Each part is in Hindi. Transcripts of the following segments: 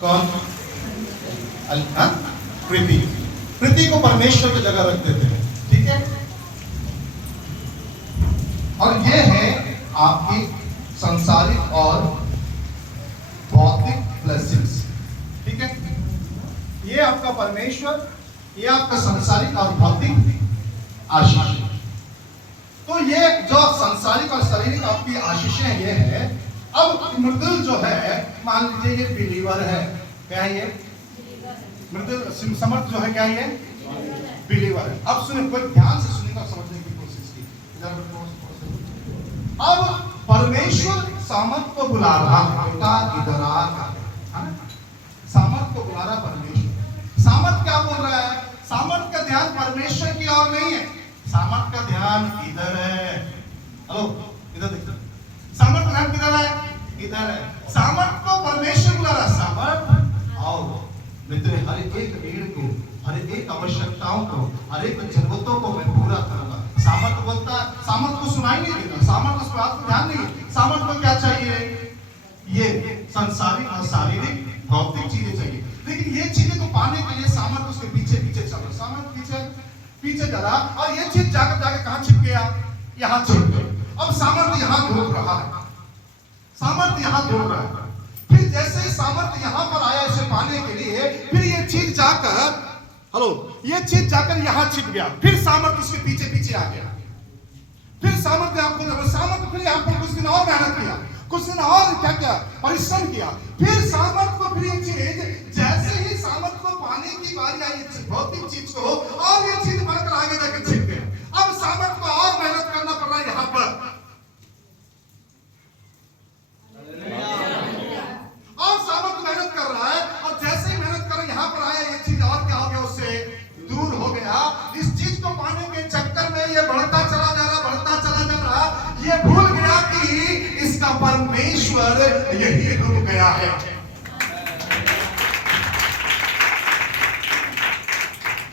कौन? प्रीति। प्रीति को परमेश्वर की जगह रख देते हैं, ठीक है। और ये है आपकी संसारिक और भौतिक ब्लेसिंग्स, ठीक है। ये आपका परमेश्वर, ये आपका संसारिक और भौतिक आशीष। तो ये जो संसारिक और शारीरिक आपकी आशीषें ये है। अब मृदुल जो है, मान लीजिए ये बिलीवर है, क्या है ये? मृदुल समर्थ जो है क्या है? बिलीवर है। अब सुनिए, कोई ध्यान से सुनिएगा, समझने की कोशिश की। अब परमेश्वर सामर्थ को बुला रहा है, बेटा इधर आ, है ना? सामर्थ को बुला रहा परमेश्वर। सामर्थ क्या बोल रहा है? सामर्थ का ध्यान परमेश्वर की ओर नहीं है, सामर्थ का ध्यान इधर है। हेलो, इधर देखो, सामर्थ का ध्यान किधर है? इधर है। सामर्थ को परमेश्वर बुला रहा। सामर्थ आओ, मैं तेरे हर एक नीड को, हर एक आवश्यकताओं को, हर एक जरूरतों को मैं पूरा करूंगा। सामर्थ बोलता है, सामर्थ को सुनाई नहीं देगा, सामर्थ उस बात को ध्यान नहीं है। सामर्थ को क्या चाहिए? ये संसारिक और शारीरिक भौतिक चीजें चाहिए। लेकिन ये चीजें को पाने के लिए सामर्थ उसके पीछे पीछे चल रहा। सामर्थ पीछे पीछे चला और ये चीज जाकर जाकर कहां छिप गया? यहां छिप गया। अब सामर्थ यहां ढूंढ रहा है, सामर्थ यहां ढूंढ रहा है। फिर जैसे ही सामर्थ यहां पर आया इसे पाने के लिए, फिर ये चीज जाकर, हेलो, ये चीज जाकर यहां छिप गया। फिर सामर्थ उसके पीछे पीछे आ गया। फिर सामर्थ आपको, सामर्थ फिर आपको कुछ दिन और मेहनत किया, कुछ दिन और क्या क्या परिश्रम किया। फिर सामर्थ को, फिर ये चीज जैसे ही सामर्थ को पाने की बारी आई भौतिक चीज को, और ये चीज बढ़कर आगे जाकर छिप गया। अब सामर्थ को और मेहनत करना पड़ रहा है यहां पर, और सामर्थ मेहनत कर रहा है। और जैसे ही मेहनत कर यहां पर आया, ये चीज और क्या हो गया? उससे दूर हो गया। इस चीज को पाने के चक्कर में ये बढ़ता चला जा रहा, बढ़ता चला जा रहा। ये भूल गया कि इसका परमेश्वर यही रुक गया है।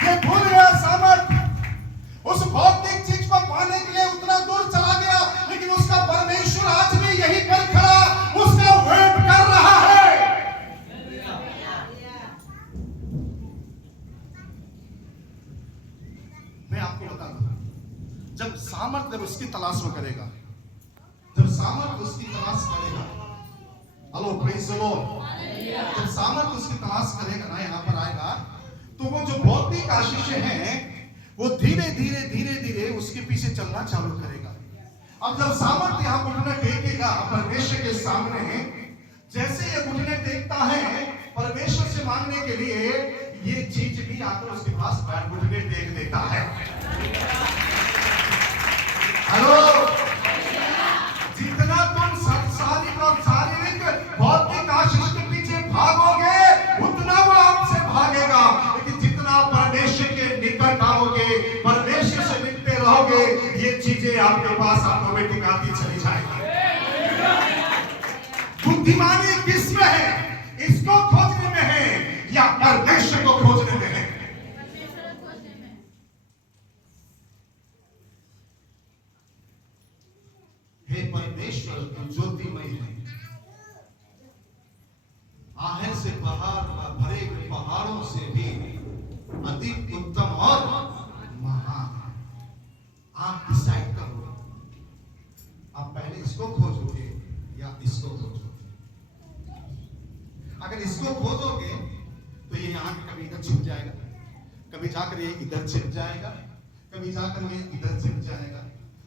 ये भूल गया सामर्थ उस भौतिक चीज को पाने के लिए उतना दूर चला गया, लेकिन उसका परमेश्वर आज भी यहीं पर खड़ा उसका वेट कर रहा है। मैं आपको बता दूं, जब सामर्थ जब उसकी तलाश में करेगा, जब सामर्थ उसकी तलाश करेगा, हेलो प्रेज द लॉर्ड, जब सामर्थ उसकी तलाश करेगा ना, यहां पर आएगा, तो वो जो भौतिक आशीषें हैं वो धीरे धीरे धीरे धीरे उसके पीछे चलना चालू करेगा। अब जब सामर्थ यहां घुटने टेकेगा परमेश्वर के सामने, जैसे ये घुटने टेकता है परमेश्वर से मांगने के लिए, ये चीज भी आकर उसके पास बैठ घुटने टेक देता है। हेलो, जितना तुम संसारिक और शारीरिक भौतिक आशीष के पीछे भागोगे, उतना वो आपसे भागेगा। लेकिन जितना परमेश्वर के निकट आओगे, परमेश्वर से मिलते रहोगे, ये चीजें आपके पास ऑटोमेटिक आती चली जाएगी। बुद्धिमानी किसमें है? इसको खोजने में है या परमेश्वर को खोजने में है? हे परमेश्वर, तू ज्योतिमय है, आहर से भरे पहाड़ों से भी अधिक उत्तम और महान है। आप डिसाइड करो, आप पहले इसको खोजोगे या इसको खोजोगे। अगर इसको खोजोगे तो ये यहाँ कभी इधर छिप जाएगा, कभी जाकर ये इधर छिप जाएगा, कभी जाकर ये इधर छिप जाएगा,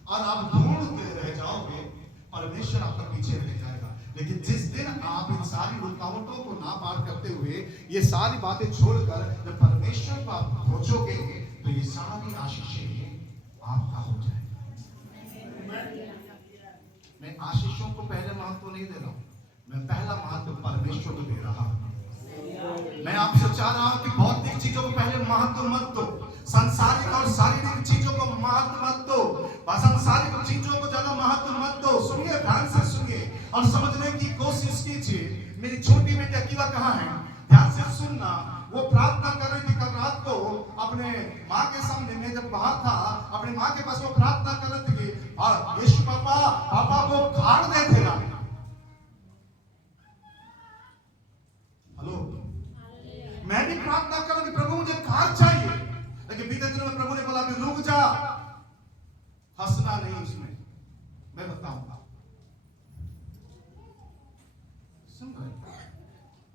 और आप ढूंढते रह जाओगे, परमेश्वर आपका पीछे रह जाएगा। लेकिन जिस दिन आप इन सारी रुकावटों को ना पार करते हुए, ये सारी बातें छोड़कर जब परमेश्वर को आप खोजोगे, तो ये सारी आशीषें आपका हो जाएगा। मैं आशीषों को पहले महत्व नहीं दे रहा हूं, मैं पहला महत्व परमेश्वर को दे रहा हूं। मैं आपसे चाह रहा हूं कि भौतिक चीजों को पहले महत्व मत दो, संसारिक और शारीरिक चीजों को महत्व मत दो, सांसारिक चीजों को ज्यादा महत्व मत दो। सुनिए, ध्यान से सुनिए और समझने की कोशिश कीजिए। मेरी छोटी बेटी अकीवा कहाँ है? ध्यान से सुनना। वो प्रार्थना कर रही थी कल रात को अपने माँ के सामने। मैं जब बाहर था अपने माँ के पास, वो प्रार्थना कर रही थी कि यीशु पापा को खाड़ दे देना। हेलो, मैं भी प्रार्थना करूं कि प्रभु मुझे कार चाहिए, लेकिन बीते दिनों में प्रभु ने बोला कि रुक जा, हंसना नहीं उसमें, मैं बताऊंगा। सुन रहे?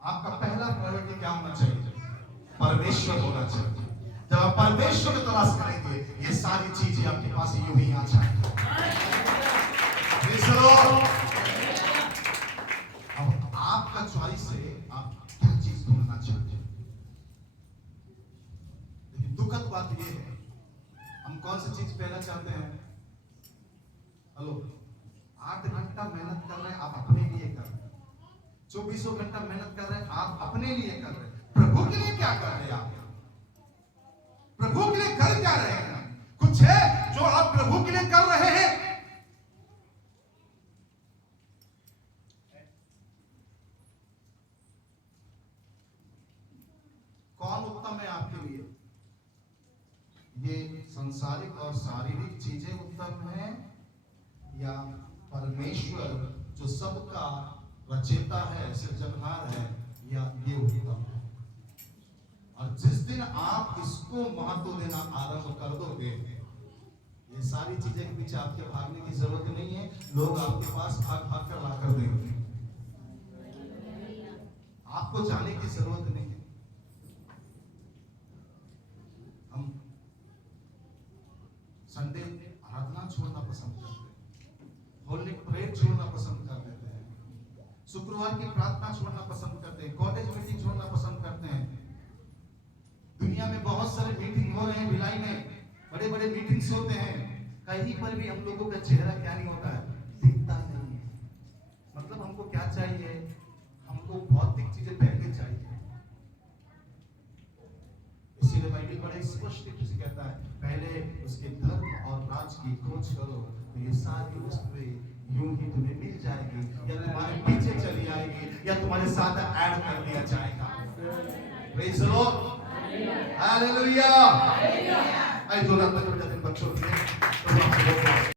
आपका पहला प्रायोरिटी क्या होना चाहिए? परमेश्वर होना चाहिए। जब आप परमेश्वर की तलाश करेंगे, ये सारी चीजें आपके पास यूं ही आ जाएंगी। अब आपका चॉइस है, आप क्या चीज ढूंढना चाहते हैं। लेकिन दुखद बात यह है, हम कौन सी चीज पहला चाहते हैं? हेलो, 8 घंटा मेहनत कर रहे हैं, आप अपने लिए कर रहे हैं। 24 घंटा मेहनत कर रहे हैं, आप अपने लिए कर रहे हैं। प्रभु के लिए क्या कर रहे हैं आप? प्रभु के लिए कर क्या रहे हैं? कुछ है जो आप प्रभु के लिए कर रहे हैं? कौन उत्तम है आपके लिए? ये संसारिक और शारीरिक चीजें उत्तम है, या परमेश्वर जो सबका रचयिता है, सृजनहार है, या ये उत्तम है? और जिस दिन आप इसको महत्व देना आरंभ कर दोगे, ये सारी चीजें के पीछे आपके भागने की जरूरत नहीं है। लोग आपके पास भाग भाग कर ला कर देंगे, आपको जाने की जरूरत नहीं है। हम संडे आराधना छोड़ना पसंद करते हैं, होली प्रेयर छोड़ना पसंद कर देते हैं, शुक्रवार की प्रार्थना छोड़ना पसंद करते हैं, कॉलेज मीटिंग छोड़ना पसंद करते हैं। दुनिया में बहुत सारे मीटिंग हो रहे हैं, भिलाई में बड़े बड़े मीटिंग्स होते हैं, कहीं पर भी हम लोगों का चेहरा क्या नहीं होता है? दिखता नहीं है। मतलब हमको क्या चाहिए? हमको भौतिक चीजें पहले चाहिए। इसीलिए बाइबल बड़े स्पष्ट रूप से कहता है, पहले उसके धर्म और राज की खोज करो, तो ये सारी वस्तुएं यूं ही तुम्हें मिल जाएगी, या तुम्हारे पीछे चली आएगी, या तुम्हारे साथ ऐड कर दिया जाएगा। Praise the Lord, hallelujah. आई जो रात में बच्चों